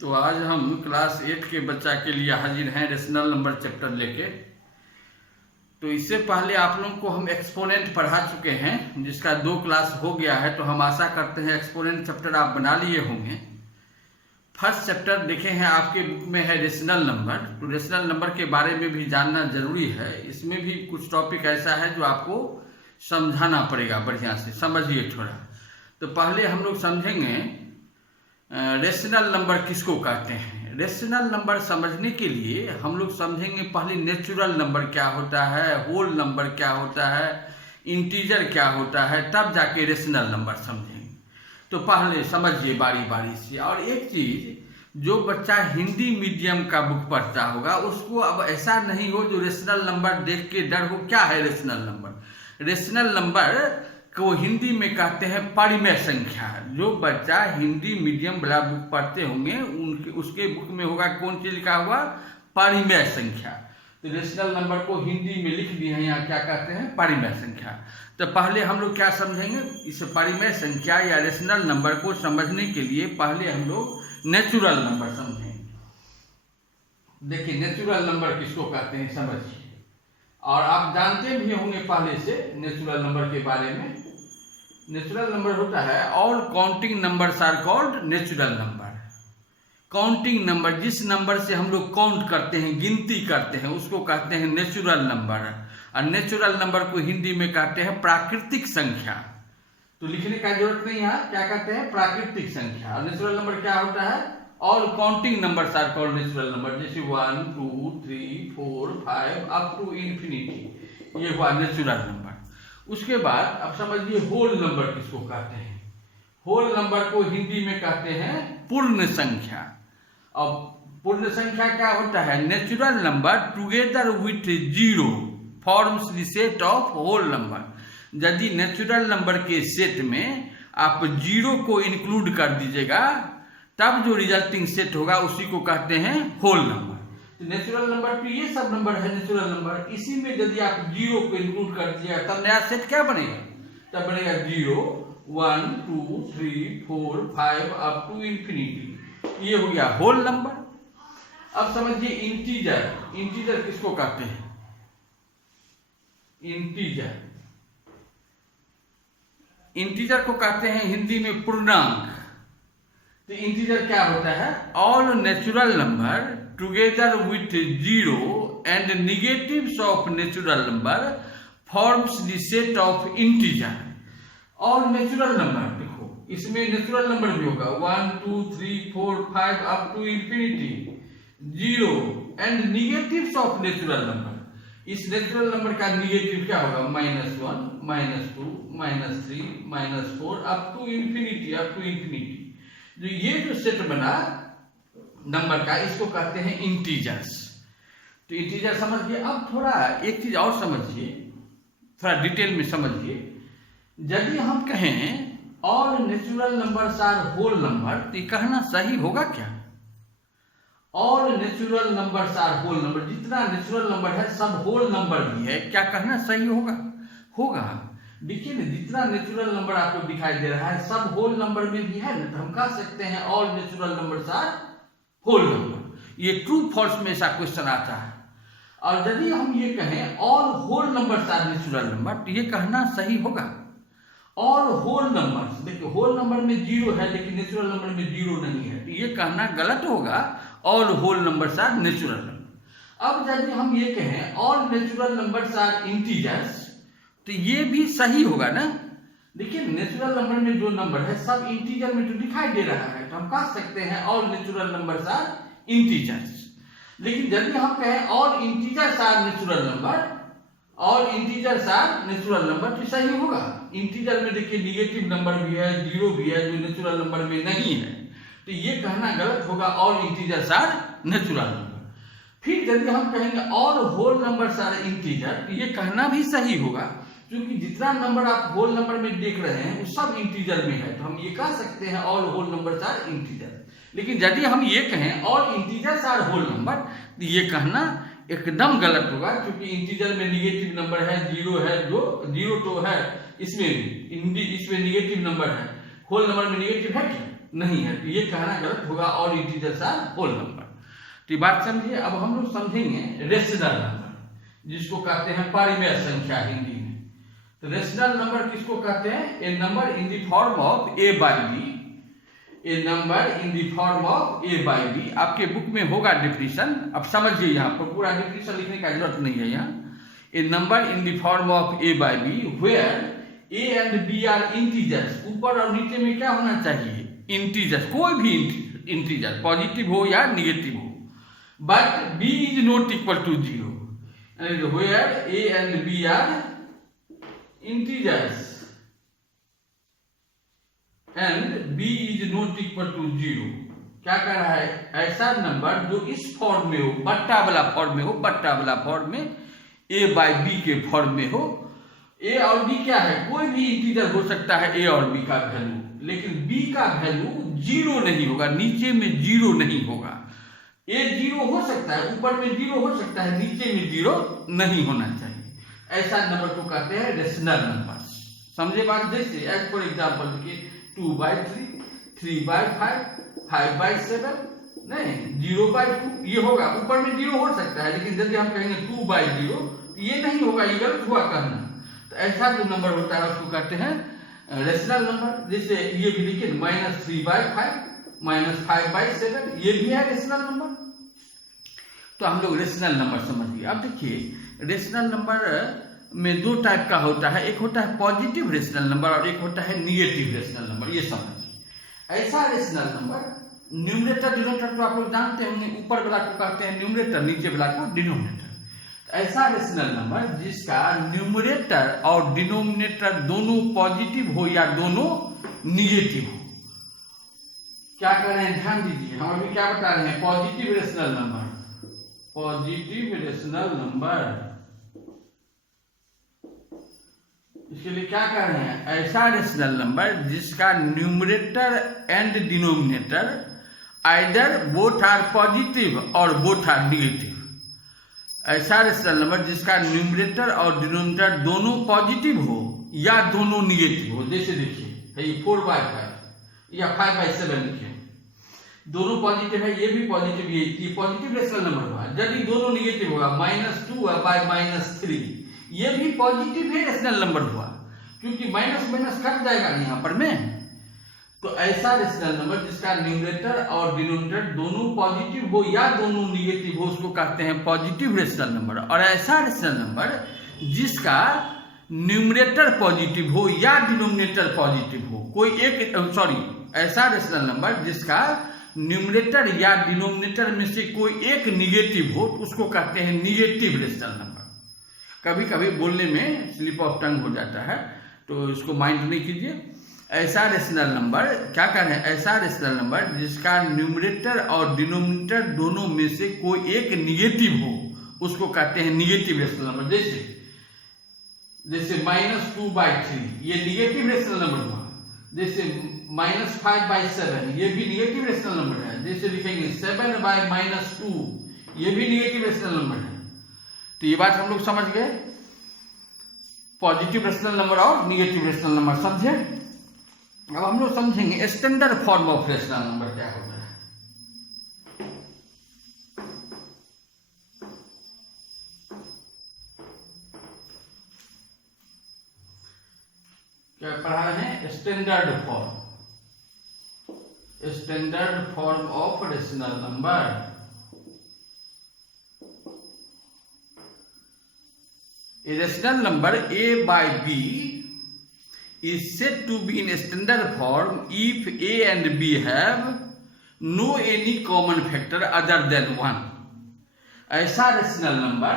तो आज हम क्लास 8 के बच्चा के लिए हाजिर हैं रेशनल नंबर चैप्टर लेके। तो इससे पहले आप लोगों को हम एक्सपोनेंट पढ़ा चुके हैं, जिसका 2 क्लास हो गया है। तो हम आशा करते हैं एक्सपोनेंट चैप्टर आप बना लिए होंगे। फर्स्ट चैप्टर देखे हैं आपके बुक में है रेशनल नंबर। तो रेशनल नंबर के बारे में भी जानना जरूरी है। इसमें भी कुछ टॉपिक ऐसा है जो आपको समझाना पड़ेगा, बढ़िया से समझिए थोड़ा। तो पहले हम लोग समझेंगे रेशनल नंबर किसको कहते हैं। रेशनल नंबर समझने के लिए हम लोग समझेंगे पहले नेचुरल नंबर क्या होता है, होल नंबर क्या होता है, इंटीजर क्या होता है, तब जाके रेशनल नंबर समझेंगे। तो पहले समझिए बारी बारी से। और एक चीज, जो बच्चा हिंदी मीडियम का बुक पढ़ता होगा उसको अब ऐसा नहीं हो जो रेशनल नंबर देख के डर हो। क्या है रेशनल नंबर? रेशनल नंबर को हिंदी में कहते हैं परिमेय संख्या। जो बच्चा हिंदी मीडियम वाला बुक पढ़ते होंगे उसके बुक में होगा कौन चीज लिखा हुआ? परिमेय संख्या। तो रेशनल नंबर को हिंदी में लिख दिए हैं, यहाँ क्या कहते हैं? परिमेय संख्या। तो पहले हम लोग क्या समझेंगे? इस परिमेय संख्या या रेशनल नंबर को समझने के लिए पहले हम लोग नेचुरल नंबर समझेंगे। देखिए नेचुरल नंबर किसको कहते हैं समझिए। और आप जानते भी होंगे पहले से नेचुरल नंबर के बारे में। नेचुरल नंबर होता है all counting numbers are called natural number. Counting number, जिस नंबर से हम लोग काउंट करते हैं, गिनती करते हैं, उसको कहते हैं नेचुरल नंबर। और नेचुरल नंबर को हिंदी में कहते हैं प्राकृतिक संख्या। तो लिखने का जरूरत नहीं है, क्या कहते हैं? प्राकृतिक संख्या। और नेचुरल नंबर क्या होता है? All counting numbers are called natural number. जैसे 1 2 3 4 5 अप टू इन्फिनिटी, ये हुआ नेचुरल नंबर। उसके बाद अब समझिए होल नंबर किसको कहते हैं। होल नंबर को हिंदी में कहते हैं पूर्ण संख्या। अब पूर्ण संख्या क्या होता है? Natural number together with zero forms the set of whole number. यदि नेचुरल नंबर के सेट में आप जीरो को इंक्लूड कर दीजिएगा तब जो रिजल्टिंग सेट होगा उसी को कहते हैं होल नंबर। तो नेचुरल नंबर तो ये सब नंबर है नेचुरल नंबर। इसी में यदि आप जीरो को इंक्लूड कर दिया तब नया सेट क्या बनेगा? तब बनेगा 0 1 2 3 4 5 अप टू इन्फिनिटी। ये हो गया होल नंबर। अब समझिए इंटीजर। इंटीजर किसको कहते हैं? इंटीजर, इंटीजर को कहते हैं हिंदी में पूर्णांक। तो इंटीजर क्या होता है? All natural number together with zero and negatives of natural number forms the set of integer. All natural number, देखो इसमें नेचुरल नंबर भी होगा 1 2 3 4 5 up to infinity, zero and negatives of natural number. इस natural number का negative क्या होगा? -1 -2 -3 -4 up to infinity, up to infinity. जो ये जो सेट बना नंबर का इसको कहते हैं इंटीजर्स। तो इंटीजर समझ गए। अब थोड़ा एक चीज और समझिए, थोड़ा डिटेल में समझिए। यदि हम कहें all natural numbers are whole number, तो ये कहना सही होगा क्या? All natural numbers are whole number, जितना नेचुरल नंबर है सब होल नंबर भी है, क्या कहना सही होगा? होगा। देखिए ना, जितना नेचुरल नंबर आपको दिखाई दे रहा है सब होल नंबर में भी है ना। तो हम कह सकते हैं all natural numbers are whole number. ये ट्रू फॉल्स में ऐसा क्वेश्चन आता है। और यदि हम ये कहें all whole numbers are natural number, तो ये कहना सही होगा। ऑल होल नंबर्स, देखिए होल नंबर में जीरो है लेकिन नेचुरल नंबर में जीरो नहीं है, तो ये कहना गलत होगा। All whole numbers are natural number. अब यदि हम ये कहें all natural numbers are integers, तो ये भी सही होगा ना। देखिए नेचुरल नंबर में जो नंबर है सब इंटीजर में तो दिखाई दे रहा है, तो हम कह सकते हैं all natural numbers are integers. लेकिन यदि हम कहें all integers are natural number, all integers are natural number, तो सही होगा। इंटीजर में देखिए निगेटिव नंबर भी है, जीरो भी है, जो नेचुरल नंबर में नहीं है, तो ये कहना गलत होगा all integers are natural number. फिर यदि हम कहेंगे all whole numbers are integer, तो ये कहना भी सही होगा, क्योंकि जितना नंबर आप होल नंबर में देख रहे हैं वो सब इंटीजर में है, तो हम ये कह सकते हैं all whole numbers are integer. लेकिन यदि हम ये कहें all integers are whole number, तो ये कहना एकदम गलत होगा, क्योंकि इंटीजर में निगेटिव नंबर है, जीरो है, जो जीरो तो है इसमें भी, इसमें निगेटिव नंबर है, होल नंबर में निगेटिव है क्या? नहीं है, तो ये कहना गलत होगा। All integers are whole number. तो ये बात समझिए। अब हम लोग समझेंगे रेशनल नंबर, जिसको कहते हैं परिमेय संख्या हिंदी में। तो रेशनल नंबर किसको कहते हैं? A number in the form of a by b. A number in the form of a by b, आपके बुक में होगा डिफिनीशन। अब समझिए, यहाँ पर पूरा डिफिनीशन लिखने का जरूरत नहीं है। यहाँ a number in the form of a by b where A and B are integers. ऊपर और नीचे में क्या होना चाहिए? इंटीजर्स, कोई भी इंटीजर, पॉजिटिव हो या निगेटिव हो, but B is not equal to 0। Where A and B are integers and b is not equal to 0। क्या कर रहा है? ऐसा नंबर जो इस फॉर्म में हो, बट्टा वाला फॉर्म में हो, बट्टा वाला फॉर्म में a बाई बी के फॉर्म में हो। a और b क्या है? कोई भी इंटीजर हो सकता है a और b का वैल्यू, लेकिन b का वैल्यू 0 नहीं होगा, नीचे में 0 नहीं होगा। a 0 हो सकता है, ऊपर में 0 हो सकता है, नीचे में 0 नहीं होना चाहिए। ऐसा नंबर को कहते हैं रेशनल नंबर। समझे बात? जैसे एज फॉर एग्जाम्पल देखिए 2/3, 3/5, 5/7, नहीं 0/2, ये होगा। ऊपर में 0 हो सकता है, लेकिन यदि हम कहेंगे 2/0 तो ये नहीं होगा, ये गलत हुआ कहना। तो ऐसा जो नंबर होता है उसको कहते हैं रेशनल नंबर। जैसे ये भी देखिए -3/5, -5/7, ये भी है रेशनल नंबर। तो हम लोग रेशनल नंबर समझ गए। अब देखिए रेशनल नंबर में दो टाइप का होता है, एक होता है पॉजिटिव रेशनल नंबर और एक होता है निगेटिव रेशनल नंबर। ये समझिए। ऐसा रेशनल नंबर, न्यूमरेटर डिनोमिनेटर तो आप लोग जानते होंगे, ऊपर वाला को कहते हैं न्यूमरेटर, नीचे वाला को डिनोमिनेटर। तो ऐसा रेशनल नंबर जिसका न्यूमरेटर और डिनोमिनेटर दोनों पॉजिटिव हो या दोनों निगेटिव हो। क्या कर रहे हैं? ध्यान दीजिए, हम अभी क्या बता रहे हैं? Positive rational number, positive rational number. इसके लिए क्या कर रहे हैं? ऐसा रेशनल नंबर जिसका numerator and denominator either both are positive और बोथ आर निगेटिव। ऐसा रेशनल नंबर जिसका न्यूमरेटर और डिनोमिनेटर दोनों पॉजिटिव हो या दोनों निगेटिव हो। जैसे देखिए 4/5 या 5/7 लिखे, दोनों पॉजिटिव है, ये भी पॉजिटिव, ये पॉजिटिव रेशनल नंबर हुआ। यदि दोनों निगेटिव होगा -2/-3, ये भी पॉजिटिव है रेशनल नंबर हुआ, क्योंकि माइनस माइनस कट जाएगा यहाँ पर में। तो ऐसा रेशनल नंबर जिसका न्यूमरेटर और डिनोमिनेटर दोनों पॉजिटिव हो या दोनों निगेटिव हो, उसको कहते हैं पॉजिटिव रेशनल नंबर। और ऐसा रेशनल नंबर जिसका न्यूमरेटर पॉजिटिव हो या डिनोमिनेटर पॉजिटिव हो, कोई एक ऐसा रेशनल नंबर जिसका न्यूमरेटर या डिनोमिनेटर में से कोई एक निगेटिव हो, उसको कहते हैं निगेटिव रेशनल नंबर। कभी कभी बोलने में स्लिप ऑफ टंग हो जाता है, तो इसको माइंड नहीं कीजिए। ऐसा रेशनल नंबर क्या कर रहे हैं? ऐसा रेशनल नंबर जिसका न्यूमरेटर और डिनोमिनेटर दोनों में से कोई एक निगेटिव हो, उसको कहते हैं निगेटिव रेशनल नंबर। जैसे -2/3, ये निगेटिव रेशनल नंबर हुआ। जैसे -5/7, ये भी निगेटिव रेशनल नंबर है। जैसे लिखेंगे 7/-2, ये भी निगेटिव रेशनल नंबर है। तो ये बात हम लोग समझ गए, पॉजिटिव रेशनल नंबर और निगेटिव रेशनल नंबर समझे। अब हम लोग समझेंगे standard form of rational number क्या होता है। क्या पढ़ा है? Standard form of rational number. A rational number a by b is said to be in standard form if a and b have no any common factor other than 1. ऐसा rational number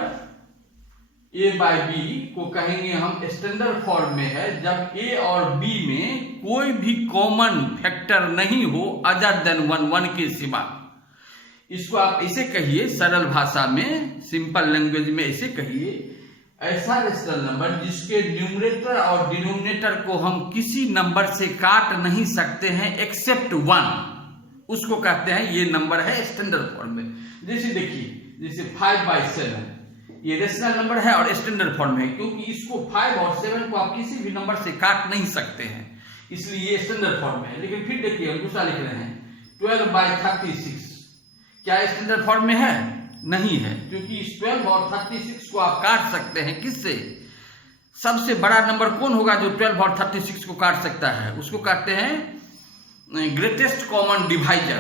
a by b को कहेंगे हम standard form में है जब a और b में कोई भी कॉमन फैक्टर नहीं हो अदर देन 1 के सिवा। इसको आप ऐसे कहिए, सरल भाषा में, सिंपल लैंग्वेज में ऐसे कहिए, ऐसा रेशनल नंबर जिसके न्यूमरेटर और डिनोमिनेटर को हम किसी नंबर से काट नहीं सकते हैं एक्सेप्ट 1, उसको कहते हैं ये नंबर है स्टैंडर्ड फॉर्म में। जैसे देखिए, जैसे 5/7, ये रेशनल नंबर है और स्टैंडर्ड फॉर्म है, क्योंकि इसको 5 और 7 को आप किसी भी नंबर से काट नहीं सकते हैं, इसलिए ये स्टैंडर्ड फॉर्म में है। लेकिन फिर देखिए हम दूसरा लिख रहे हैं 12/36, क्या स्टैंडर्ड फॉर्म में है? नहीं है, क्योंकि इस 12 और 36 को आप काट सकते हैं किससे? सबसे बड़ा नंबर कौन होगा जो 12 और 36 को काट सकता है? उसको काटते हैं ग्रेटेस्ट कॉमन डिवाइजर।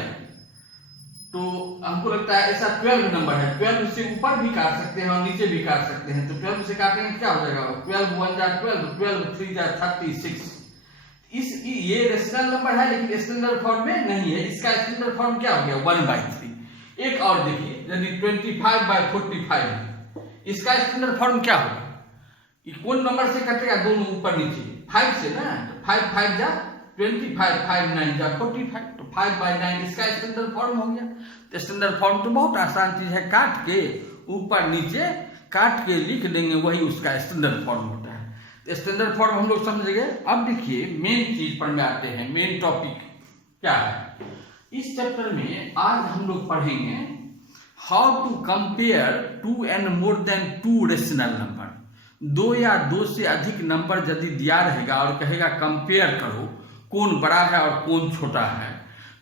तो हमको लगता है ऐसा 12 नंबर है, 12 से ऊपर भी काट सकते हैं और नीचे भी काट सकते हैं। तो 12 से काटेंगे क्या हो जाएगा? 12 1 जा 12, 12 3 जा 36। ये रेशनल नंबर है लेकिन स्टैंडर्ड फॉर्म में नहीं है। इसका स्टैंडर्ड फॉर्म क्या हो गया? 1/3। एक और देखिए, यदि 25/45 है, इसका स्टैंडर्ड फॉर्म क्या होगा? ये कौन नंबर से कटेगा? दोनों ऊपर नीचे 5 से ना। तो 5 5 जा 25, 5 9 जा 45, तो 5/9 इसका स्टैंडर्ड फॉर्म हो गया। तो स्टैंडर्ड फॉर्म तो बहुत आसान चीज है, काट के ऊपर नीचे काट के लिख देंगे, वही उसका स्टैंडर्ड फॉर्म होता है। तो स्टैंडर्ड फॉर्म हम लोग समझ गए। अब देखिए मेन चीज पर में आते हैं। मेन टॉपिक क्या है इस चैप्टर में? आज हम लोग पढ़ेंगे how to compare 2 and more than 2 rational number. 2 या 2 से अधिक नंबर यदि दिया रहेगा और कहेगा कंपेयर करो कौन बड़ा है और कौन छोटा है,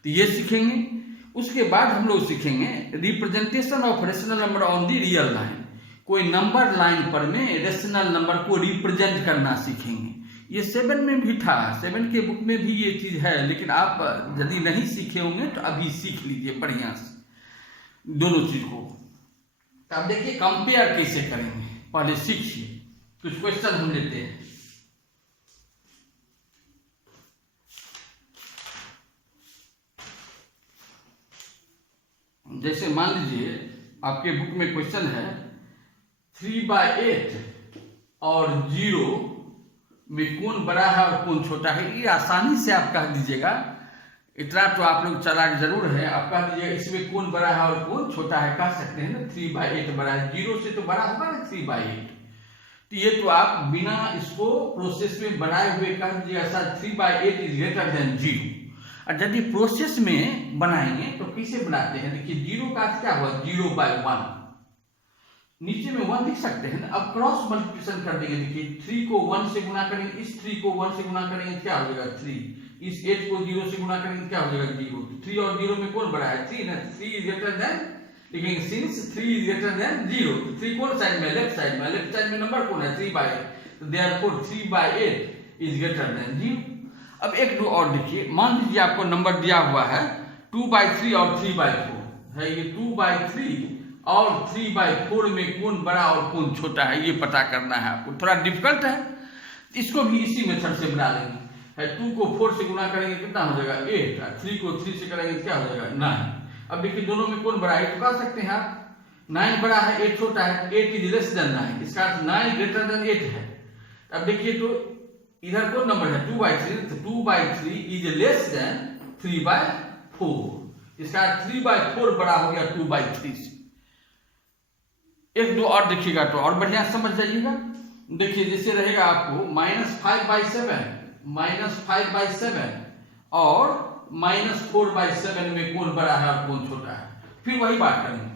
तो ये सीखेंगे। उसके बाद हम लोग सीखेंगे representation of rational number on the real line. कोई नंबर लाइन पर में रेशनल नंबर को रिप्रेजेंट करना सीखेंगे। ये 7 में भी था, 7 के बुक में भी ये चीज है, लेकिन आप यदि नहीं सीखे होंगे तो अभी सीख लीजिए बढ़िया से दोनों चीज को। तो अब देखिए कंपेयर कैसे करेंगे, पहले सीखिए। कुछ क्वेश्चन हम लेते हैं। जैसे मान लीजिए आपके बुक में क्वेश्चन है 3/8 और 0 में कौन बड़ा है और कौन छोटा है। ये आसानी से आप कह दीजिएगा, इतना तो आप लोग चालाक जरूर है। आप कह दीजिएगा इसमें कौन बड़ा है और कौन छोटा है, कह सकते हैं ना। 3/8 बड़ा है, 0 से तो बड़ा होगा ना 3/8। तो ये तो आप बिना इसको प्रोसेस में बनाए हुए कह दीजिएगा सर 3/8 इज ग्रेटर देन 0। और यदि प्रोसेस में बनाएंगे तो कैसे बनाते हैं? देखिए 0 का क्या हुआ? 0/1, नीचे में 1 लिख सकते हैं ना। अब क्रॉस मल्टीप्लिकेशन कर देंगे। देखिए 3 को 1 से गुना करेंगे, इस 3 को 1 से गुना करेंगे क्या हो जाएगा? 3। इस 8 को 0 से गुना करेंगे क्या हो जाएगा? 0। 3 और 0 में कौन बड़ा है? 3 ना। 3 इज ग्रेटर देन, लिखेंगे सिंस 3 इज ग्रेटर देन 0। तो 3 कौन साइड में? लेफ्ट साइड में। लेफ्ट साइड में नंबर कौन है? 3/8। तो देयरफॉर 3/8 इज ग्रेटर देन 0। अब एक दो और देखिए, मान लीजिए आपको नंबर दिया हुआ है 2/3 और 3/4 है। ये 2/3 और 3/4 में कौन बड़ा और कौन छोटा है ये पता करना है आपको। थोड़ा डिफिकल्ट है, इसको भी इसी मेथड से बना लेंगे। है 2 को 4 से गुना करेंगे कितना हो जाएगा? 8। 3 को 3 से करेंगे क्या हो जाएगा? 9। अब देखिए दोनों में कौन बड़ा है तो कह सकते हैं आप 9 बड़ा है 8 छोटा है। 8 इज लेस देन 9, इसका अर्थ 9 ग्रेटर देन 8 है। अब देखिए तो इधर कौन नंबर है? 2/3, तो 2/3 इज लेस देन 3/4, इसका 3/4 बड़ा हो गया 2/3 से। एक दो और देखिएगा तो और बढ़िया समझ जाइएगा। देखिए जैसे रहेगा आपको -5/7 और -4/7 में कौन बड़ा है और कौन छोटा है। फिर वही बात करेंगे,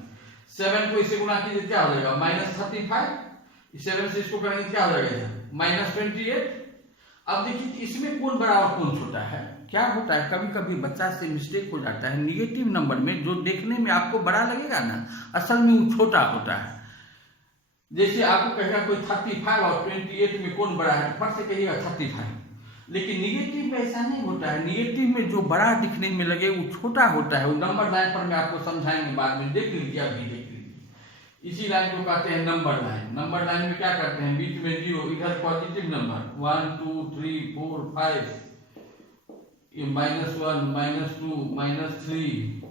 7 को इसे गुना कीजिए क्या हो जाएगा? -35। 7 से इसको करेंगे क्या हो जाएगा? -28। अब देखिए इसमें कौन बड़ा और कौन छोटा है। क्या होता है कभी कभी बच्चा से मिस्टेक हो जाता है, निगेटिव नंबर में जो देखने में आपको बड़ा लगेगा ना, असल में वो छोटा होता है। जैसे आपको कहेगा कोई 35 और 28 में कौन बड़ा है, फट से कहिएगा 35। लेकिन निगेटिव में ऐसा नहीं होता है। निगेटिव में जो बड़ा दिखने में लगे वो छोटा होता है। वो नंबर लाइन पर मैं आपको समझाएंगे बाद में, देख लीजिए अभी देख लीजिए। इसी लाइन को कहते हैं नंबर लाइन। नंबर लाइन में क्या करते हैं? बीच में 0, इधर पॉजिटिव नंबर 1 2 3 4 5, ये -1 -2 -3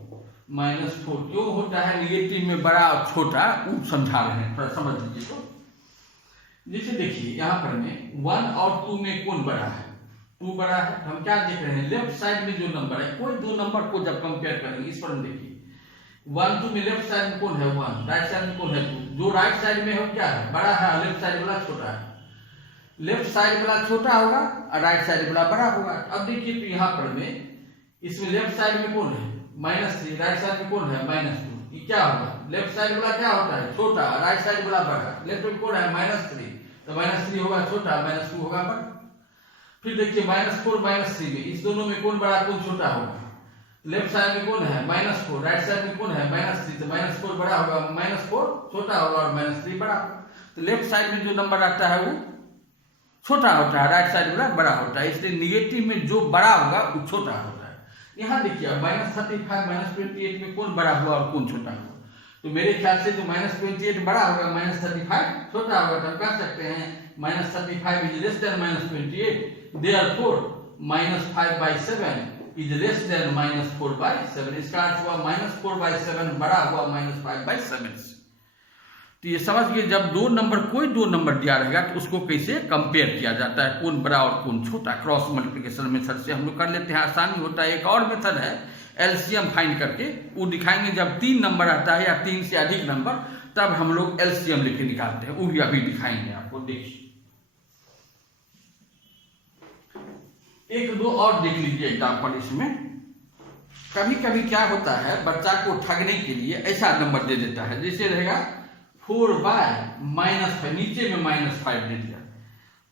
-4 क्यों होता है? निगेटिव में बड़ा और छोटा वो समझा रहे हैं, थोड़ा समझ लीजिए। तो जैसे देखिए यहाँ पर में 1 और 2 में कौन बड़ा है? 2 बड़ा है। हम क्या देख रहे हैं? लेफ्ट साइड में जो नंबर है, कोई दो नंबर को जब कंपेयर करेंगे इस पर हम देखिए 1 2 में लेफ्ट साइड में कौन है? 1। राइट साइड में कौन है? 2। जो राइट साइड में है क्या है? बड़ा है। लेफ्ट साइड वाला छोटा है। लेफ्ट साइड वाला छोटा होगा और राइट साइड वाला बड़ा होगा। अब देखिए तो यहाँ पर में इसमें लेफ्ट साइड में कौन है? -3। राइट साइड में कौन है? -2। ये क्या होगा? लेफ्ट साइड वाला क्या होता है? छोटा, राइट साइड वाला बड़ा। लेफ्ट में कौन है? -3, तो -3 होगा छोटा, -2 होगा बड़ा। फिर देखिए -4 -3 में इस दोनों में कौन बड़ा कौन छोटा होगा? लेफ्ट साइड में कौन है -4, राइट साइड में कौन है -3, तो -4 बड़ा होगा, -4 छोटा होगा और -3 बड़ा होगा। तो लेफ्ट साइड में जो नंबर आता है वो छोटा होता है, राइट साइड वाला बड़ा होता है, इसलिए निगेटिव में जो बड़ा होगा वो छोटा होता है। यहाँ देखिए -35 -28 में कौन बड़ा हुआ और कौन छोटा हुआ? तो मेरे ख्याल से तो -28 बड़ा होगा, -35 छोटा होगा। तो हम कह सकते हैं -35 is less than -28, therefore -5/7 is less than -4/7। इसका अर्थ हुआ -4/7 बड़ा हुआ -5/7 से। तो ये समझ गए, जब कोई दो नंबर दिया रहेगा तो उसको कैसे कंपेयर किया जाता है, कौन बड़ा और कौन छोटा। क्रॉस मल्टीप्लिकेशन मेथड से हम लोग कर लेते हैं, आसानी होता है। एक और मेथड है एलसीएम फाइंड करके, वो दिखाएंगे जब 3 नंबर आता है या 3 से अधिक नंबर, तब हम लोग एलसीएम लेके निकालते हैं, वो भी अभी दिखाएंगे आपको। देखिए एक दो और देख लीजिए एग्जाम्पल इसमें। कभी कभी क्या होता है, बच्चा को ठगने के लिए ऐसा नंबर दे देता है, जैसे रहेगा 4/-5, नीचे में -5 दे दिया,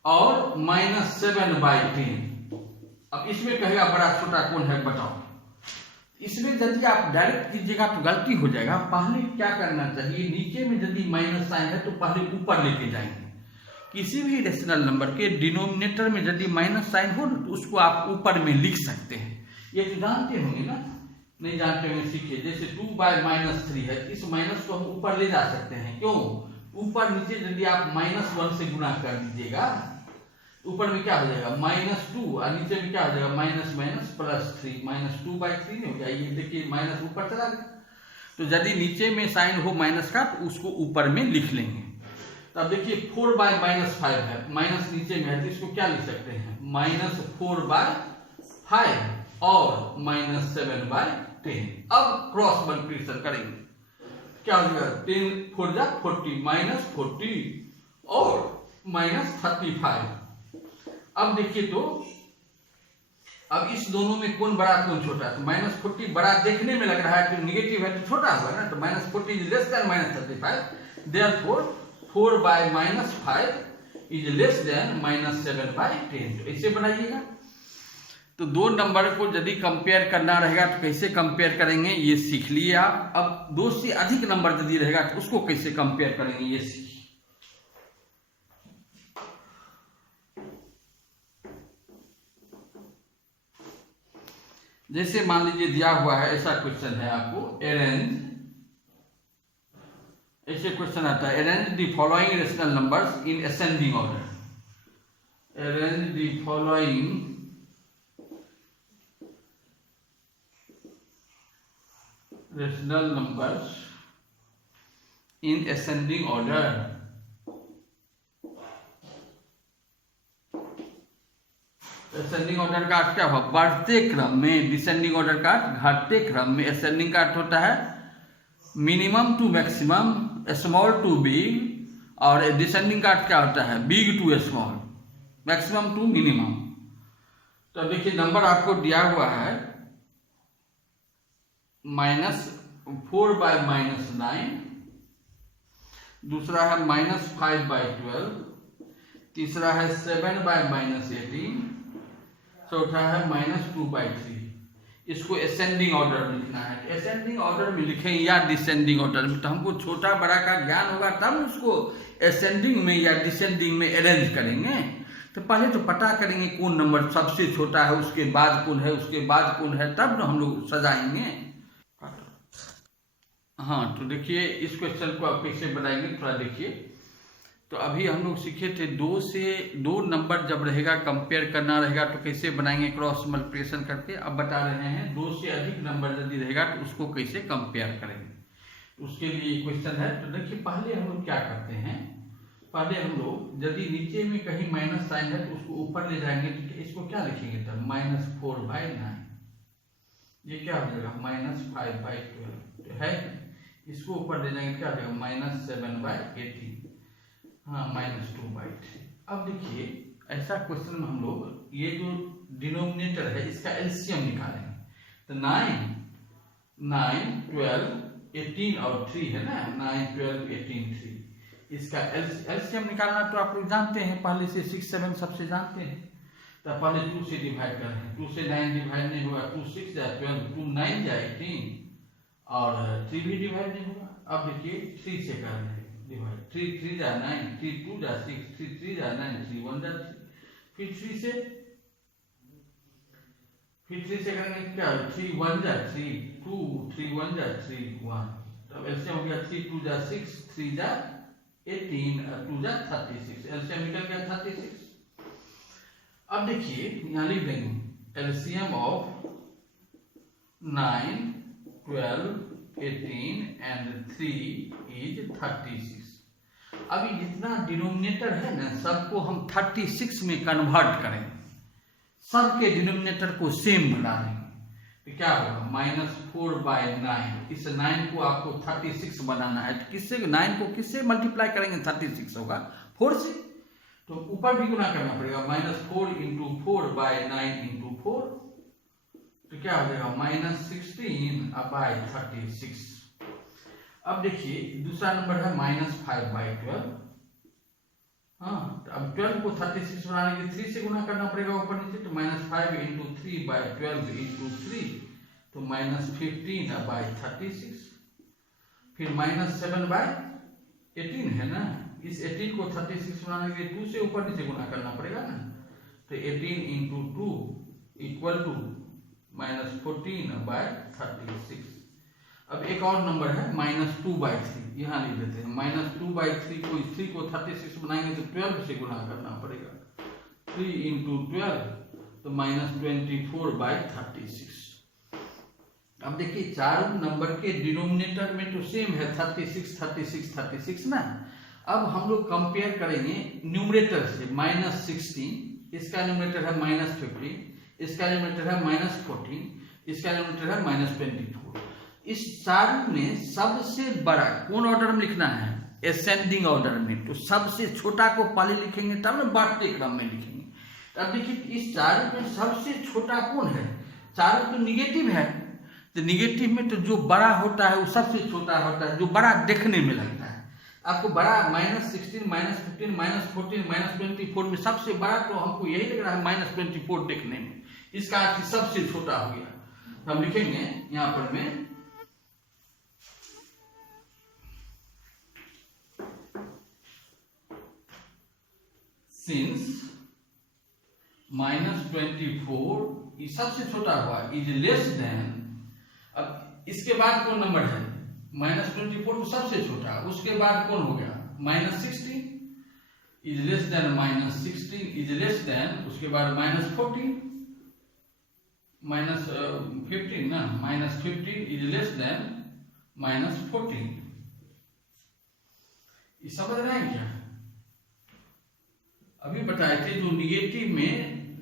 और -7/10। अब इसमें कहेगा बड़ा छोटा कौन है बताओ। इसमें यदि आप डायरेक्ट कीजिएगा तो गलती हो जाएगा। पहले क्या करना चाहिए, नीचे में यदि माइनस साइन है तो पहले ऊपर लेके जाएंगे। किसी भी रेशनल नंबर के डिनोमिनेटर में यदि माइनस साइन हो तो उसको आप ऊपर में लिख सकते हैं। ये तो जानते होंगे ना, नहीं जानते होंगे सीखिए। जैसे 2/-3 है, इस माइनस को हम ऊपर ले जा सकते हैं। क्यों? ऊपर नीचे यदि आप -1 से गुणा कर दीजिएगा, ऊपर में क्या हो जाएगा -2 और नीचे में क्या हो जाएगा -+3, -2/3 नहीं हो जाएगा। ये देखिए माइनस ऊपर चला गया। तो यदि नीचे में साइन हो माइनस का तो उसको ऊपर में लिख लेंगे। तो अब देखिए 4/-5 है, माइनस नीचे में है तो इसको क्या लिख सकते हैं -4/5 और -7/10। अब क्रॉस मल्टीप्लिकेशन करेंगे, क्या हो जाएगा 10×4 = 40, -40 और -35। अब देखिए तो अब इस दोनों में कौन बड़ा कौन छोटा है? तो -40 बड़ा देखने में लग रहा है कि निगेटिव है तो छोटा हुआ ना, तो -40 is less than -35, therefore 4/-5 is less than -7/10। तो ऐसे बनाइएगा। तो दो नंबर को यदि कंपेयर करना रहेगा तो कैसे कंपेयर करेंगे ये सीख लिए आप। अब 2 से अधिक नंबर यदि रहेगा तो उसको कैसे कंपेयर करेंगे ये सीखिए। जैसे मान लीजिए दिया हुआ है, ऐसा क्वेश्चन है आपको, ऐसे क्वेश्चन आता है, arrange the following rational numbers in ascending order. Arrange the following rational numbers in ascending order. Ascending order का अर्थ क्या हुआ? बढ़ते क्रम में। डिसेंडिंग ऑर्डर का घटते क्रम में। असेंडिंग का अर्थ होता है minimum to maximum, small to big, और डिसेंडिंग का अर्थ क्या होता है? Big to small, maximum to minimum. तो देखिए नंबर आपको दिया हुआ है -4/-9, दूसरा है -5/12, तीसरा है 7/-18, चौथा है -2/3। इसको असेंडिंग ऑर्डर में लिखना है। असेंडिंग ऑर्डर में लिखें या डिसेंडिंग ऑर्डर में, तो हमको छोटा बड़ा का ज्ञान होगा तब उसको असेंडिंग में या डिसेंडिंग में अरेंज करेंगे। तो पहले तो पता करेंगे कौन नंबर सबसे छोटा है, उसके बाद कौन है, उसके बाद कौन है, तब ना हम लोग सजाएंगे। हाँ, तो देखिए इस क्वेश्चन को आप कैसे बनाएंगे थोड़ा देखिए। तो अभी हम लोग सीखे थे 2 नंबर जब रहेगा कंपेयर करना रहेगा तो कैसे बनाएंगे क्रॉस मल्टीप्लिकेशन करके। अब बता रहे हैं 2 से अधिक नंबर यदि रहेगा तो उसको कैसे कंपेयर करेंगे। उसके लिए क्वेश्चन है। तो देखिए पहले हम लोग क्या करते हैं, पहले हम लोग यदि नीचे में कहीं माइनस साइन है तो उसको ऊपर ले जाएंगे। तो इसको क्या लिखेंगे तब -4/9, ये क्या हो जाएगा -5/12 तो है। इसको ऊपर ले जाएंगे क्या हो जाएगा -7/18, हाँ -2/3। अब देखिए ऐसा क्वेश्चन में हम लोग ये जो डिनोमिनेटर है इसका एलसीएम निकालेंगे। तो 9, 12, 18 और 3 है ना, 9, 12, 18, 3। इसका एलसीएम निकालना तो आप लोग जानते हैं, पहले से 6, 7 सबसे जानते हैं। तो पहले 2 से डिवाइड कर रहे हैं, 2 से 9 डिवाइड नहीं होगा, 2 6 जा 12, 2 9 जा 18 और 3 भी डिवाइड नहीं होगा। अब देखिए 3 से कर रहे हैं डिवाइड, 3 3 जा 9, 3 2 जा 6, 3 3 जा 9, 3 1 जा 3, फिर 3 से करेंगे क्या, 3 1 जा 3 2, 3 1 जा 3 1, तब एलसीएम हो गया 3 2 जा 6, 3 जा 18 और 2 जा 36, एलसीएम निकल गया 36। अब देखिए यहाँ लिख देंगे एलसीएम ऑफ 9 12 18 एंड 3 इज 36। अभी जितना डिनोमिनेटर है ना सबको हम 36 में कन्वर्ट करेंगे, सबके डिनोमिनेटर को सेम बना लेंगे, तो क्या होगा -4/9। इस 9 को आपको 36 बनाना है, तो किससे 9 को किससे मल्टीप्लाई करेंगे, 36 होगा 4 से, तो ऊपर भी गुना करना पड़ेगा, -4 × 4/9 × 4, तो क्या हो जाएगा -16/36। अब देखिए दूसरा नंबर है -5/12। हाँ, तो अब 12 को 36 बनाने के 3 से गुना करना पड़ेगा ऊपर नीचे, तो -5 × 3/12 × 3, तो -15/36। फिर -7/18 है ना, इस 18 को 36 बनाने के लिए 2 से ऊपर नीचे गुना करना पड़ेगा ना, तो 18 × 2 = -14/36। अब एक और नंबर है -2/3, यहाँ लिख देते हैं -2/3 को, इस 3 को 36 बनाएंगे तो 12 से गुना करना पड़ेगा, 3 × 12 तो -24/36। अब देखिए चारों नंबर के डिनोमिनेटर में तो सेम है 36 36 36 ना। अब हम लोग कंपेयर करेंगे न्यूमरेटर से, -16, इसका न्यूमरेटर है -15, इसका न्यूमरेटर है -14, इसका न्यूमरेटर है -24। इस चारों में सबसे बड़ा कौन ऑर्डर में लिखना है, एसेंडिंग ऑर्डर में, तो सबसे छोटा को पहले लिखेंगे तब ना बढ़ते क्रम में लिखेंगे। अब देखिए इस चारों में सबसे छोटा कौन है, चारों तो निगेटिव है, तो निगेटिव में तो जो बड़ा होता है वो सबसे छोटा होता है, जो बड़ा देखने में लगता है। आपको बड़ा -16 -15 -14 -24 में सबसे बड़ा तो हमको यही लग रहा है -24 देखने में, इसका अर्थ सबसे छोटा हो गया। तो हम लिखेंगे यहाँ पर में सिंस -24 ये सबसे छोटा हुआ इज लेस देन, अब इसके बाद कौन नंबर है, -24 तो सबसे छोटा, उसके बाद कौन हो गया -16 is less than, -16 is less than, उसके बाद -14 -15 ना, -15 इज लेस देन -14। ये समझ रहे हैं क्या, अभी बताए थे जो निगेटिव में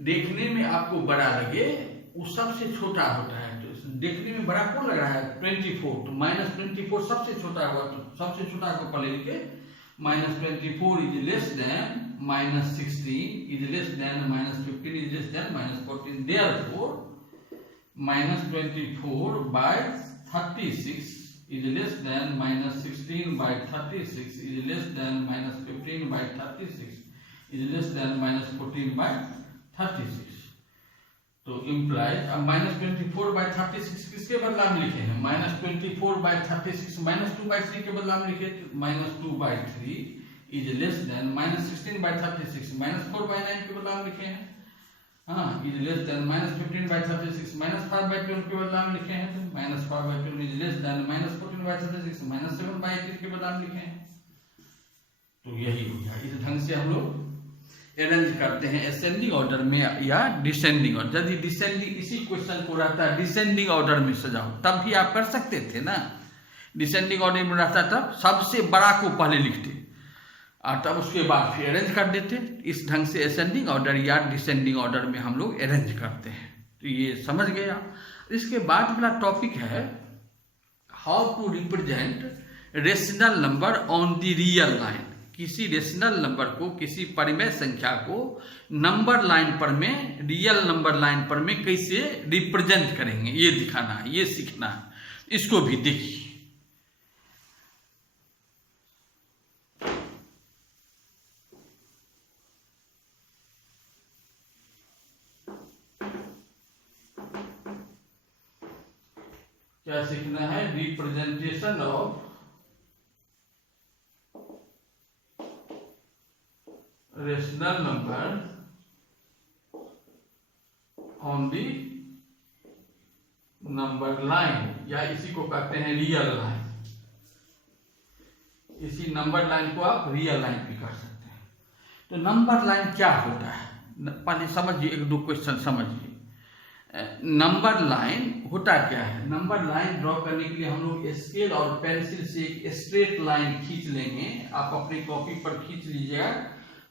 देखने में आपको बड़ा लगे वो सबसे छोटा होता है, तो देखने में बड़ा कौन लग रहा है 24, तो -24 सबसे छोटा हुआ, तो सबसे छोटा को पहले लिखे -24 is less than -16 is less than -15 is less than -14, therefore -24/36 is less than -16/36 is less than -15/36 is less than -14/36। तो इम्प्लाइज अब -24/36 किसके बदला में लिखे हैं, -24/36 -2/3 के बदला में लिखे, -2/3 is less than -16/36 -4/9 के बदला में लिखे हैं, हाँ इज लेस देन -15/36 -5/12 के बदला में लिखे हैं, तो -5/12 इज लेस देन -14/36 -7/18 के बदला में लिखे हैं। तो यही हो गया, इस ढंग से हम लोग अरेंज करते हैं असेंडिंग ऑर्डर में या डिसेंडिंग ऑर्डर। यदि डिसेंडिंग इसी क्वेश्चन को रहता है डिसेंडिंग ऑर्डर में सजाओ तब भी आप कर सकते थे ना, डिसेंडिंग ऑर्डर में रहता तब सबसे बड़ा को पहले लिखते और तब उसके बाद फिर अरेंज कर देते। इस ढंग से असेंडिंग ऑर्डर या डिसेंडिंग ऑर्डर में हम लोग अरेंज करते हैं। तो ये समझ गया। इसके बाद वाला टॉपिक है how to represent rational number on the real line. किसी रेशनल नंबर को, किसी परिमेय संख्या को नंबर लाइन पर में, रियल नंबर लाइन पर में कैसे रिप्रेजेंट करेंगे ये दिखाना है, ये सीखना है। इसको भी देखिए। क्या सीखना है? Representation of rational number on the number line, या इसी को कहते हैं रियल लाइन। इसी नंबर लाइन को आप रियल लाइन भी कर सकते हैं। तो नंबर लाइन क्या होता है, पहले समझिए, एक दो क्वेश्चन समझिए। नंबर लाइन होता क्या है? नंबर लाइन ड्रॉ करने के लिए हम लोग स्केल और पेंसिल से एक स्ट्रेट लाइन खींच लेंगे। आप अपनी कॉपी पर खींच लीजिएगा।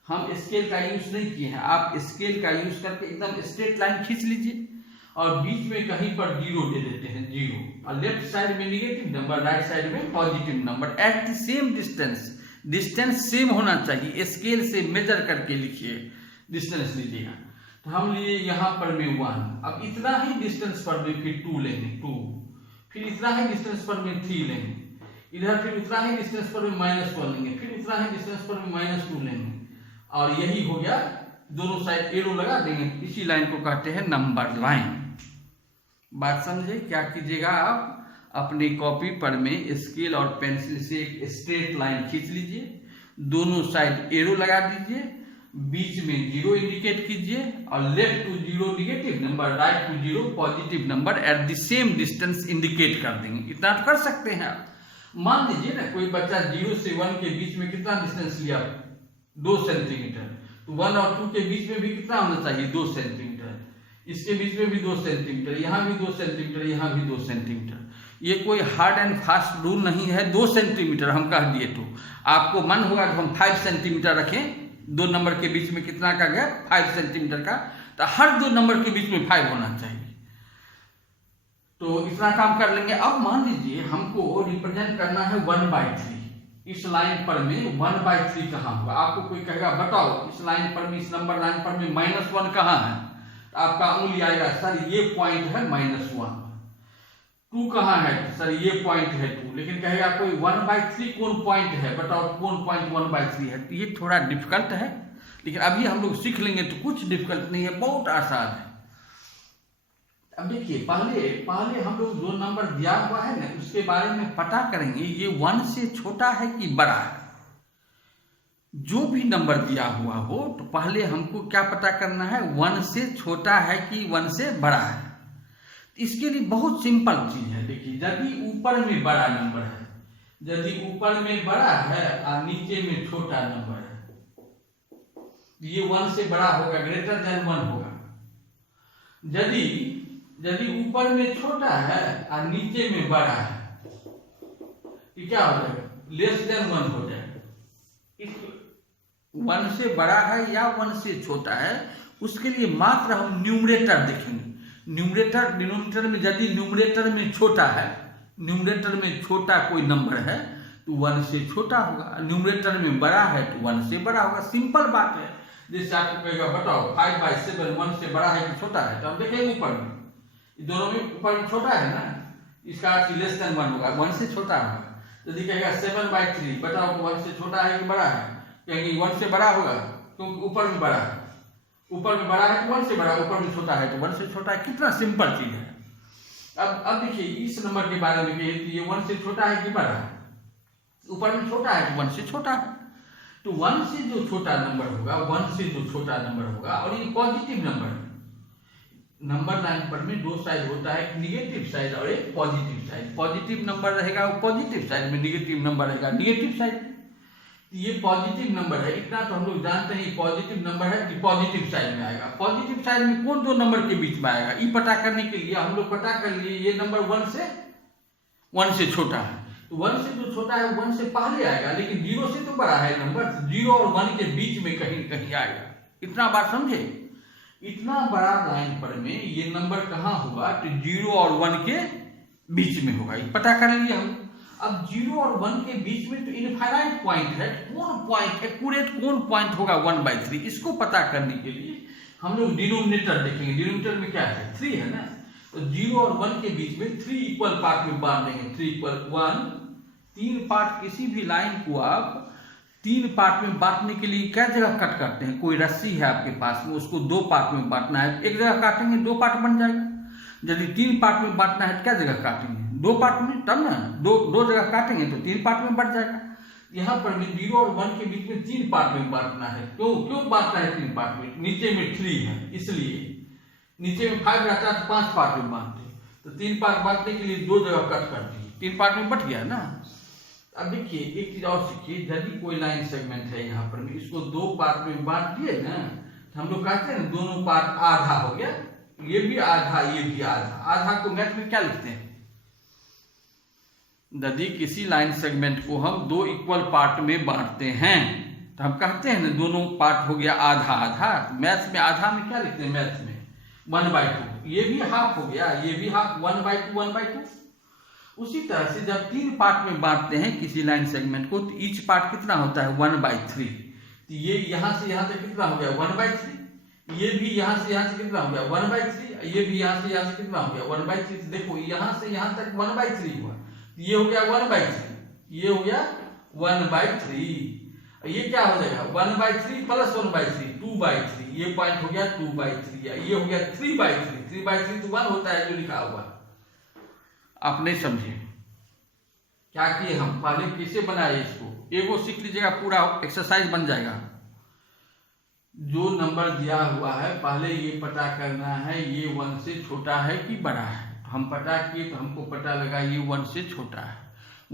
हम स्केल का यूज नहीं किए हैं, आप स्केल का यूज करके एकदम स्ट्रेट लाइन खींच लीजिए और बीच में कहीं पर जीरो दे देते हैं, जीरो, और लेफ्ट साइड में निगेटिव नंबर, राइट साइड में positive number at the same distance. Distance same होना चाहिए, स्केल से मेजर करके लिखिए, डिस्टेंस लीजिएगा। तो हम लिए यहाँ पर में 1, अब इतना ही डिस्टेंस पर में फिर 2 लेंगे, 2, फिर इतना ही डिस्टेंस पर में 3 लेंगे, इधर फिर उतना ही डिस्टेंस पर में -1 लेंगे, फिर इतना ही डिस्टेंस पर में -2 लेंगे, और यही हो गया। दोनों साइड एरो लगा देंगे, इसी लाइन को कहते हैं नंबर लाइन। बात समझे? क्या कीजिएगा, आप अपनी कॉपी पर में स्केल और पेंसिल से एक स्ट्रेट लाइन खींच लीजिए, दोनों साइड एरो लगा दीजिए, बीच में जीरो इंडिकेट कीजिए, और left to zero negative number, right to zero positive number at the same distance indicate कर देंगे। इतना तो कर सकते हैं आप। मान लीजिए ना, कोई बच्चा 0 से 1 के बीच में कितना डिस्टेंस लिया? 2 सेंटीमीटर। तो 1 और 2 के बीच में भी कितना होना चाहिए? 2 सेंटीमीटर। इसके बीच में भी 2 सेंटीमीटर, यहाँ भी 2 सेंटीमीटर, यहाँ भी 2 सेंटीमीटर। ये कोई हार्ड एंड फास्ट रूल नहीं है 2 सेंटीमीटर हम कह दिए तो आपको मन होगा कि हम 5 सेंटीमीटर रखें, 2 नंबर के बीच में कितना का गया? 5 सेंटीमीटर का। तो हर 2 नंबर के बीच में 5 होना चाहिए। तो इतना काम कर लेंगे। अब मान लीजिए हमको रिप्रेजेंट करना है 1/3। इस लाइन पर में 1/3 कहाँ होगा? आपको कोई कहेगा बताओ इस लाइन पर में, इस नंबर लाइन पर में -1 कहाँ है? तो आपका उंगली आएगा, सर ये पॉइंट है -1। 2 कहाँ है? सर ये पॉइंट है 2। लेकिन कहेगा कोई 1/3 कौन पॉइंट है, बताओ कौन पॉइंट 1/3 है? तो ये थोड़ा डिफिकल्ट है, लेकिन अभी हम लोग सीख लेंगे तो कुछ डिफिकल्ट नहीं है, बहुत आसान है। अब देखिए, पहले हम लोग जो नंबर दिया हुआ है ना, उसके बारे में पता करेंगे ये 1 से छोटा है कि बड़ा है। जो भी नंबर दिया हुआ हो तो पहले हमको क्या पता करना है? 1 से छोटा है कि 1 से बड़ा है। इसके लिए बहुत सिंपल चीज है। देखिए, यदि ऊपर में बड़ा नंबर है, यदि ऊपर में बड़ा है और नीचे में छोटा नंबर है, ये 1 से बड़ा होगा, ग्रेटर देन 1 होगा। यदि ऊपर में छोटा है और नीचे में बड़ा है, ये क्या हो जाएगा? लेस देन 1 हो जाएगा। 1 से बड़ा है या 1 से छोटा है, उसके लिए मात्र हम न्यूमरेटर देखेंगे। न्यूमरेटर डिनोमिनेटर में, यदि न्यूमरेटर में छोटा है, न्यूमरेटर में छोटा कोई नंबर है तो 1 से छोटा होगा, न्यूमरेटर में बड़ा है तो 1 से बड़ा होगा। सिंपल बात है। जैसे आपको कहेगा बताओ 5/7 1 से बड़ा है कि छोटा है, तो हम देखेंगे ऊपर में, दोनों में ऊपर में छोटा है ना, इसका अर्थ लेस देन 1 होगा, 1 से छोटा होगा। यदि कहेगा 7/3 बताओ 1 से छोटा है कि बड़ा है, कहेंगे 1 से बड़ा होगा क्योंकि ऊपर में बड़ा है, ऊपर में बड़ा है तो 1 से बड़ा, ऊपर में छोटा है तो 1 से छोटा है। कितना सिंपल चीज है। अब देखिए, इस नंबर के बारे में कहिए तो ये 1 से छोटा है कि बड़ा है? ऊपर में छोटा है तो 1 से छोटा है। तो 1 से जो छोटा नंबर होगा, 1 से जो छोटा नंबर होगा, और ये पॉजिटिव नंबर है। नंबर लाइन पर में 2 साइड होता है, एक निगेटिव साइड और एक पॉजिटिव साइड। पॉजिटिव नंबर रहेगा वो पॉजिटिव साइड में, निगेटिव नंबर रहेगा निगेटिव साइड। ये पॉजिटिव नंबर है, इतना तो हम लोग जानते हैं। पॉजिटिव नंबर है कि पॉजिटिव साइड में आएगा। पॉजिटिव साइड में कौन 2 नंबर के बीच में आएगा, ये पता करने के लिए हम लोग पता कर लिए ये नंबर 1 से छोटा है। तो 1 से जो छोटा है 1 से पहले आएगा, लेकिन 0 से तो बड़ा है नंबर, 0 और 1 के बीच में कहीं कहीं आएगा। इतना बात समझे? इतना बड़ा लाइन पर में ये नंबर कहाँ होगा? तो 0 और 1 के बीच में होगा, ये पता कर लिए हम। अब 0 और 1 के बीच में तो इनफाइनाइट पॉइंट है, कौन पॉइंट एक्यूरेट कौन पॉइंट होगा 1/3? इसको पता करने के लिए हम लोग डिनोमिनेटर देखेंगे। डिनोमिनेटर में क्या है? 3 है ना। तो 0 और 1 के बीच में 3 इक्वल पार्ट में बांट देंगे। 3 इक्वल 1, 3 पार्ट, किसी भी लाइन को आप 3 पार्ट में बांटने के लिए क्या जगह कट करते हैं? कोई रस्सी है आपके पास में, उसको 2 पार्ट में बांटना है, एक जगह काटेंगे 2 पार्ट बन जाएगा। यदि 3 पार्ट में बांटना है तो क्या जगह काटेंगे? दो पार्ट में, तब ना दो जगह काटेंगे तो 3 पार्ट में बढ़ जाएगा। यहाँ पर भी 0 और 1 के बीच में 3 पार्ट में बांटना है। क्यों बांटना है 3 पार्ट में? नीचे में 3 है इसलिए, नीचे में 5 रहता है तो 5 पार्ट में बांटते, तो 3 पार्ट बांटने के लिए 2 जगह कट कर दिए, 3 पार्ट में बट गया ना। अब देखिए एक चीज और सीखिए, यदि कोई लाइन सेगमेंट है यहाँ पर भी, इसको 2 पार्ट में बांट दिए ना, तो हम लोग कहते हैं ना दोनों पार्ट आधा हो गया, ये भी आधा ये भी आधा। आधा को मैथ में क्या लिखते हैं? यदि किसी लाइन सेगमेंट को हम 2 इक्वल पार्ट में बांटते हैं तो हम कहते हैं ना दोनों पार्ट हो गया आधा आधा। मैथ्स में आधा में क्या लिखते हैं? मैथ्स में 1/2, ये भी हाफ हो गया, ये भी हाफ, 1/2 1/2। उसी तरह से जब 3 पार्ट में बांटते हैं किसी लाइन सेगमेंट को तो ईच पार्ट कितना होता है? 1/3। तो ये यहाँ से यहाँ तक कितना हो गया? 1/3। ये भी यहाँ से यहाँ से कितना हो गया? 1/3। ये भी यहाँ से यहाँ से कितना हो गया? 1/3। देखो यहाँ से यहाँ तक 1/3 हुआ, ये हो गया 1/3, ये हो गया 1/3। ये क्या हो जाएगा? 1/3 प्लस 1/3 2/3, ये पॉइंट हो गया 2/3, ये हो गया 3/3। 3/3 तो 1 होता है जो लिखा हुआ। आप नहीं समझे क्या किए हम? पहले कैसे बनाए इसको, एगो सीख लीजिएगा, पूरा एक्सरसाइज बन जाएगा। जो नंबर दिया हुआ है पहले ये पता करना है ये 1 से छोटा है कि बड़ा है। तो हम पता किए तो हमको पता लगा ये 1 से छोटा है।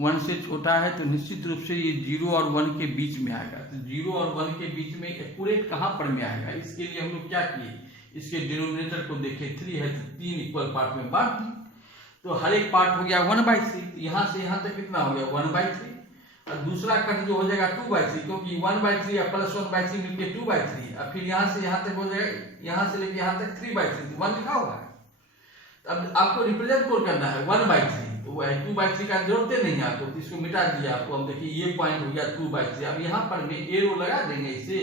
1 से छोटा है तो निश्चित रूप से ये 0 और 1 के बीच में आएगा। तो 0 और 1 के बीच में एक्यूरेट कहाँ पर में आएगा? इसके लिए हम लोग क्या किए, इसके डिनोमिनेटर को देखे 3 है तो 3 इक्वल पार्ट में बांट दी, तो हर एक पार्ट हो गया 1/3। यहाँ से यहाँ तक कितना हो गया? 1/3। और दूसरा कट जो हो जाएगा 2/3, क्योंकि 1/3 और प्लस 1/3 मिलकर 2/3। और फिर यहाँ से यहाँ तक हो जाएगा, यहाँ से लेके यहाँ तक 3/3, 1 लिखा हुआ है। अब आपको रिप्रेजेंट को करना है 1/3, तो 2/3 का जरूरत नहीं है आपको, तो इसको मिटा दिया आपको। हम देखिए ये पॉइंट हो गया 2/3। अब यहाँ पर में एरो लगा देंगे इसे,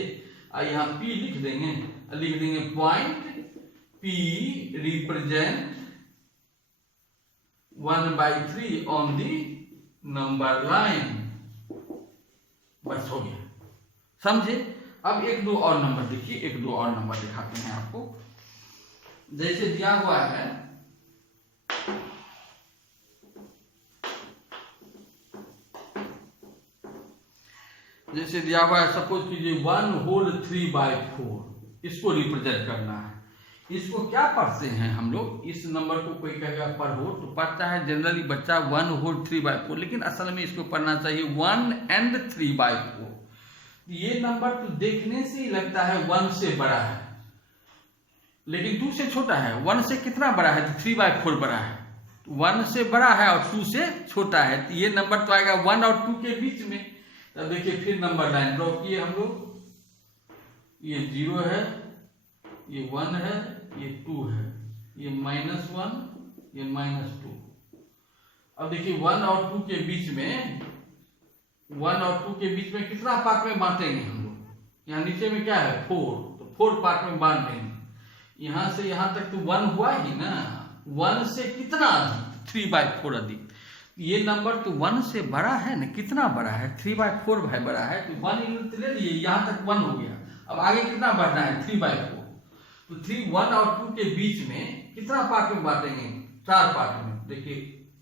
और यहाँ P लिख देंगे, लिख देंगे point P represent 1/3 on the number line. बस हो गया, समझे? अब 1-2 और नंबर देखिए, 1-2 और नंबर दिखाते हैं आपको। जैसे दिया हुआ है जैसे दिया हुआ है, सपोज कीजिए 1/3/4, इसको रिप्रेजेंट करना है। इसको क्या पढ़ते हैं हम लोग? इस नंबर को कोई कहेगा पढ़ो तो पढ़ता है जनरली बच्चा 1/3/4, लेकिन असल में इसको पढ़ना चाहिए 1/3/4। ये नंबर तो देखने से ही लगता है 1 से बड़ा है, लेकिन 2 से छोटा है। 1 से कितना बड़ा है? 3/4 बड़ा है। 1 से बड़ा है और 2 से छोटा है, तो ये नंबर तो आएगा 1 और 2 के बीच में। तब देखिए फिर नंबर लाइन ड्रॉ किए हम लोग, ये 0 है, ये 1 है, ये 2 है, ये -1, ये -2। अब देखिए 1 और 2 के बीच में, 1 और 2 के बीच में कितना पार्ट में बांटेंगे हम लोग? यहाँ नीचे में क्या है? 4, तो 4 पार्ट में बांट देंगे। यहाँ से यहाँ तक तो 1 हुआ ही ना, 1 से कितना अधिक? 3/4 अधिक। ये नंबर तो 1 से बड़ा है ना, कितना बड़ा है? 3/4 भाई बड़ा है, तो 1 यूनिट ले लिए, यहाँ तक 1 हो गया। अब आगे कितना बढ़ना है? 3/4। तो 3, 1 और 2 के बीच में कितना पार्ट में बांटेंगे? 4 पार्ट में। देखिए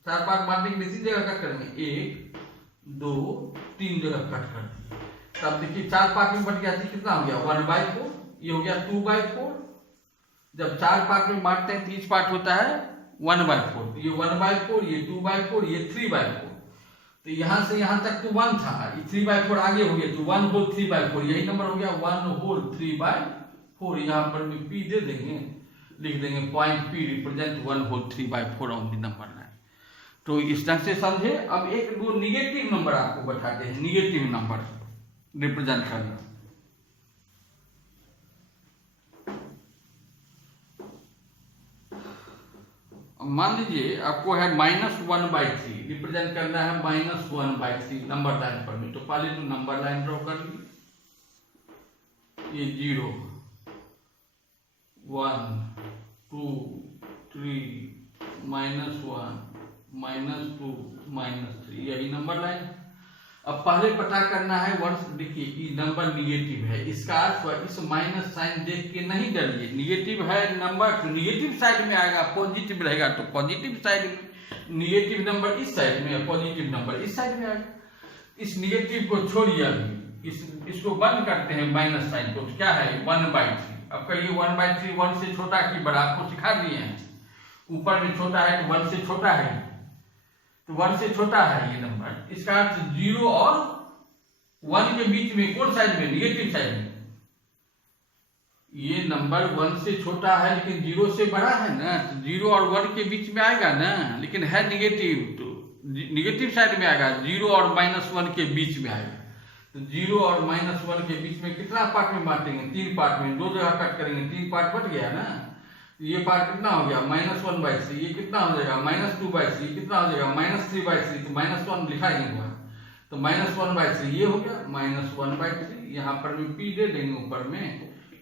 4 पार्ट बांटने के लिए इसी जगह कट करेंगे, 1 2 3 जगह कट कर दिए। तब देखिए 4 पार्ट में बट गया, कितना हो गया? 1/4, ये हो गया 2/4। जब 4 पार्ट में बांटते हैं 30 पार्ट होता है 1/4, ये 1/4, ये 2/4, ये 3/4। तो यहाँ से यहाँ तक तो 1 था, ये 3/4 आगे हो गया, तो 1/3/4, यही नंबर हो गया 1/3/4। यहाँ पर भी P दे देंगे, लिख देंगे point P represent 1/3/4 on the number line. तो इस ढंग से समझे। अब 1-2 निगेटिव नंबर आपको बताते हैं, निगेटिव नंबर रिप्रेजेंट करना। मान लीजिए आपको है -1/3 रिप्रेजेंट करना है, -1/3 नंबर लाइन पर में। तो पहले तो नंबर लाइन ड्रॉ कर ली, ये 0 1 2 3 -1 -2 -3, यही नंबर लाइन। अब पहले पता करना है वंश। देखिए ये नंबर निगेटिव है, इसका अर्थ हुआ इस माइनस साइन देख के नहीं डरिए। निगेटिव है नंबर तो निगेटिव साइड में आएगा, पॉजिटिव रहेगा तो पॉजिटिव साइड में। निगेटिव नंबर इस साइड में, पॉजिटिव नंबर इस साइड में आएगा। इस निगेटिव को छोड़िए अभी, इसको बंद करते हैं माइनस साइन को। क्या है 1/3। अब कहिए 1/3 1 से छोटा कि बड़ा, आपको सिखा दिए हैं। ऊपर में छोटा है तो 1 से छोटा है, तो 1 से छोटा है ये नंबर। इसका अर्थ 0 और 1 के बीच में कौन साइड में, निगेटिव साइड में। ये नंबर 1 से छोटा है लेकिन 0 से बड़ा है ना, तो 0 और 1 के बीच में आएगा ना, लेकिन है निगेटिव, तो निगेटिव साइड में आएगा। 0 और -1 के बीच में आएगा। तो 0 और -1 के बीच में कितना पार्ट में बांटेंगे, 3 पार्ट में, 2 जगह कट करेंगे, 3 पार्ट बट गया ना। ये पार्ट कितना हो गया -1/3, ये कितना हो जाएगा -2/3, ये कितना हो जाएगा -3/3, तो -1 लिखा ही हुआ, तो -1/3 ये हो गया -1/3। यहाँ पर भी p दे देंगे, ऊपर में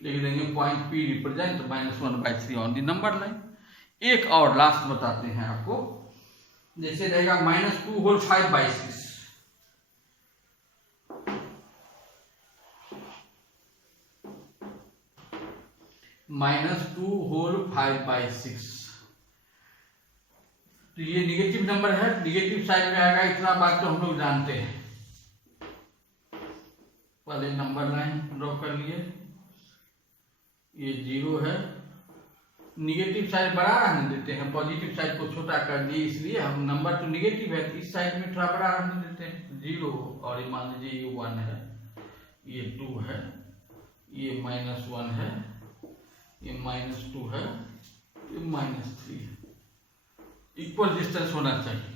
लिख देंगे point p represent -1/3 on the number line. एक और लास्ट बताते हैं आपको, जैसे रहेगा -2 होल 5/6। -2 होल 5/6, तो ये निगेटिव नंबर है, निगेटिव साइड में आएगा। इतना बात तो हम लोग जानते हैं। पहले नंबर लाइन ड्रॉ कर लिए, ये 0 है, निगेटिव साइड बड़ा रहने देते हैं, पॉजिटिव साइड को छोटा कर दिए, इसलिए हम नंबर तो निगेटिव है, इस साइड में थोड़ा बड़ा रहने देते हैं 0। और ये मान लीजिए ये 1 है, ये 2 है, ये -1 है, ये -2 है, ये -3 है। इक्वल डिस्टेंस होना चाहिए।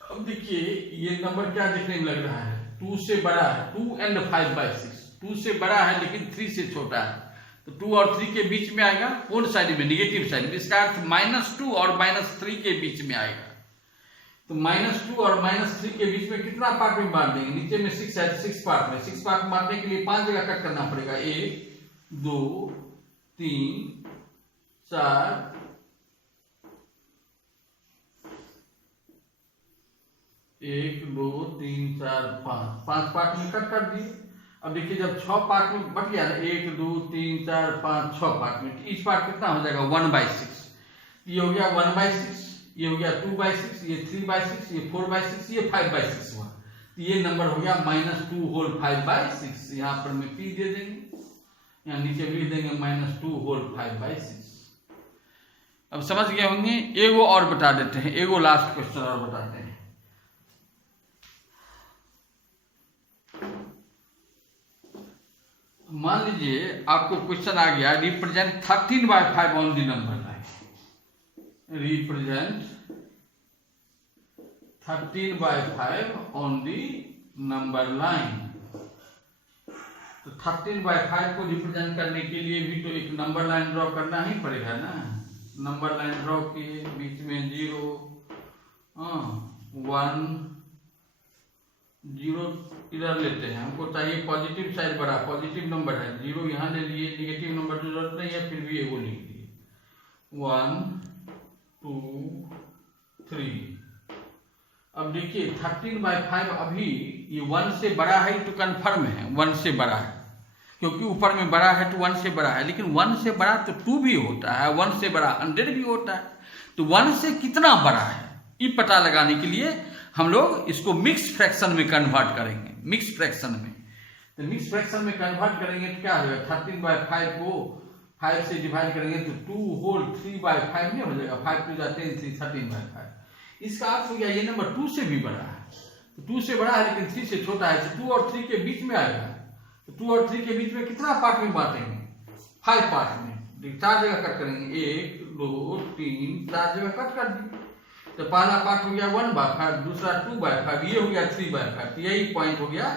अब देखिए ये नंबर क्या दिखने में लग रहा है, 2 से बड़ा है, 2 and 5/6, 2 से बड़ा है लेकिन 3 से छोटा है, तो 2 और 3 के बीच में आएगा, कौन साइड में, निगेटिव साइड में। इसका अर्थ -2 और -3 के बीच में आएगा। तो -2 और -3 के बीच में कितना पार्ट में बांट देंगे, नीचे में 6 है, 6 पार्ट में। 6 पार्ट बांटने के लिए 5 जगह कट करना पड़ेगा, 1 2 3 4 1 2 3 4 5 पार्ट में कट कर दिए। अब देखिए जब 6 पार्ट में बट गया ना, 1 2 3 4 5 6 पार्ट में, इस पार्ट कितना हो जाएगा 1/6। ये हो गया 1/6, ये हो गया 2/6, ये 3/6, ये 4/6, ये 5/6 हुआ। तो ये नंबर हो गया -2 होल 5/6। यहाँ पर मैं p दे देंगे, यहाँ नीचे लिख देंगे -2 होल 5/6। अब समझ गए होंगे। एगो और बता देते हैं, एगो लास्ट क्वेश्चन और बताते हैं। मान लीजिए आपको क्वेश्चन आ गया, represent 13/5 on the number line. Represent 13/5 on the number line. तो 13/5 को रिप्रेजेंट करने के लिए भी तो एक नंबर लाइन ड्रॉ करना ही पड़ेगा ना। नंबर लाइन ड्रॉ किए, बीच में 0 1 0 इधर लेते हैं, हमको चाहिए पॉजिटिव साइड बड़ा, पॉजिटिव नंबर है, 0 यहाँ ले लिए, निगेटिव नंबर की जरूरत नहीं है, फिर भी एगो लिख दिए 1 2 3। अब देखिए 13/5 अभी ये 1 से बड़ा है तो कन्फर्म है 1 से बड़ा है, क्योंकि ऊपर में बड़ा है तो 1 से बड़ा है। लेकिन 1 से बड़ा तो 2 भी होता है, 1 से बड़ा 100 भी होता है। तो 1 से कितना बड़ा है ये पता लगाने के लिए हम लोग इसको मिक्स फ्रैक्शन में कन्वर्ट करेंगे। मिक्स फ्रैक्शन में, तो मिक्स फ्रैक्शन में कन्वर्ट करेंगे तो क्या होगा, 13/5 को 5 से डिवाइड करेंगे तो 2 होल 3/5 नहीं हो जाएगा, 5 2 10 3 13/5। इसका अर्थ हो गया ये नंबर 2 से भी बड़ा है। तो 2 से बड़ा है लेकिन 3 से छोटा है, तो 2 और 3 के बीच में आएगा। तो 2 और 3 के बीच में कितना पार्ट में बांटेंगे, 5 पार्ट में। 4 जगह कट करेंगे, 1 2 3 4 जगह कट कर दिए। तो पहला पार्ट हो गया 1/5, दूसरा 2/5, ये हो गया 3/5। तो यही पॉइंट हो गया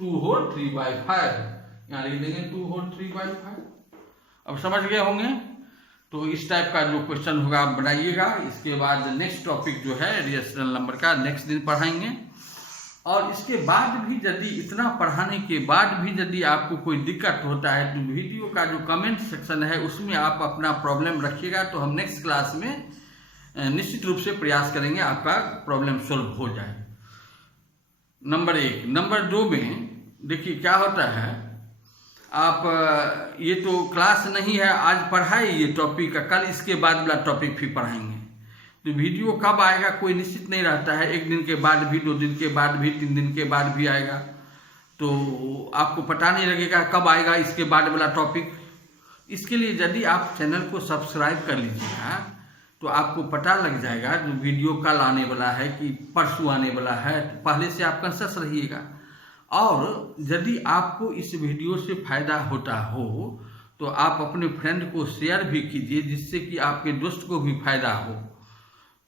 2 होल 3/5। यहाँ लिख देंगे 2 होल 3/5। अब समझ गए होंगे। तो इस टाइप का जो क्वेश्चन होगा आप बनाइएगा। इसके बाद नेक्स्ट टॉपिक जो है रेशनल नंबर का नेक्स्ट दिन पढ़ाएंगे। और इसके बाद भी यदि इतना पढ़ाने के बाद भी यदि आपको कोई दिक्कत होता है तो वीडियो का जो कमेंट सेक्शन है उसमें आप अपना प्रॉब्लम रखिएगा, तो हम नेक्स्ट क्लास में निश्चित रूप से प्रयास करेंगे आपका प्रॉब्लम सॉल्व हो जाए। नंबर 1। नंबर 2 में देखिए क्या होता है, आप ये तो क्लास नहीं है आज पढ़ाए ये टॉपिक का, कल इसके बाद वाला टॉपिक फिर पढ़ाएंगे। तो वीडियो कब आएगा कोई निश्चित नहीं रहता है, 1 दिन के बाद भी, 2 दिन के बाद भी, 3 दिन के बाद भी आएगा, तो आपको पता नहीं लगेगा कब आएगा इसके बाद वाला टॉपिक। इसके लिए यदि आप चैनल को सब्सक्राइब कर लीजिएगा तो आपको पता लग जाएगा जो वीडियो कल आने वाला है कि परसों आने वाला है, तो पहले से आप कॉन्शियस रहिएगा। और यदि आपको इस वीडियो से फायदा होता हो तो आप अपने फ्रेंड को शेयर भी कीजिए, जिससे कि आपके दोस्त को भी फायदा हो।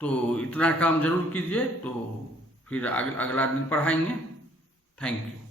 तो इतना काम जरूर कीजिए, तो फिर अगला दिन पढ़ाएंगे। Thank you.